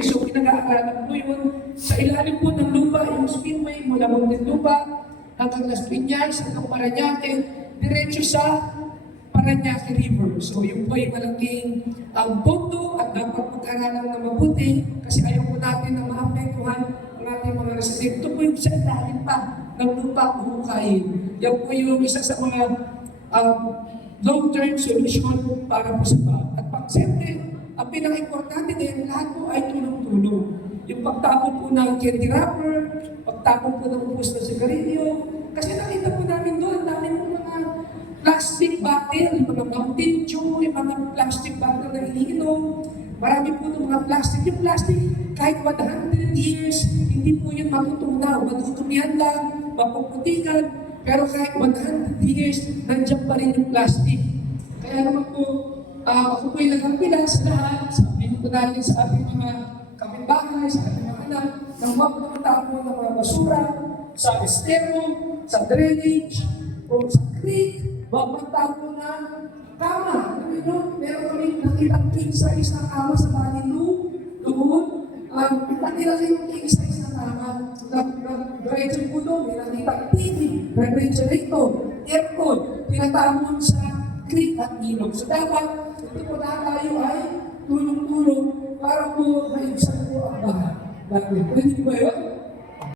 So, pinag-aaralan po yun. Sa ilalim po ng lupa, yung spillway mula Muntinlupa hanggang Las Piñas, hanggang Parañaque, diretso sa Parañaque River. So, yun po ay malaking pondo at dapat pag-aralan na mabuti kasi ayaw po natin na maapektuhan ang ating mga residente. Ito po yung sa ilalim pa ng lupa huhukayin. Yan po yung isa sa mga long-term solution para po sa bag. At siyempre, ang pinaka-importante din, lahat po ay tulong-tulong. Yung pagtapon po ng candy wrapper, pagtapon po ng ubos na sigarilyo, kasi nakita po namin doon, dami po mga plastic bottle, yung mga Mountain Dew, yung mga plastic bottle na iniinom. Marami po ng mga plastic. Yung plastic, kahit 100 years, hindi po yun matutunaw. Matutumihan lang, mapuputikan, pero kahit 100 years, nandiyan pa rin yung plastic. Kaya naman po, ako po'y nagkampila sa lahat, sabihin po natin sa ating mga kapitbahay, sa ating mga anak, nang huwag magtapon ng mga basura sa estero, sa drainage, o sa creek, huwag magtapon ng kama. Meron kami nakitang king size na kama sa Balilu, doon. Nakilaki yung king size na kama. Diretso po doon, may nakitang TV, refrigerator, aircon, pinatapon sa creek at ilog. So dapat, ito po na tayo ay tulong-tulong para po maibsan po ang bahay. Pwede ba yun?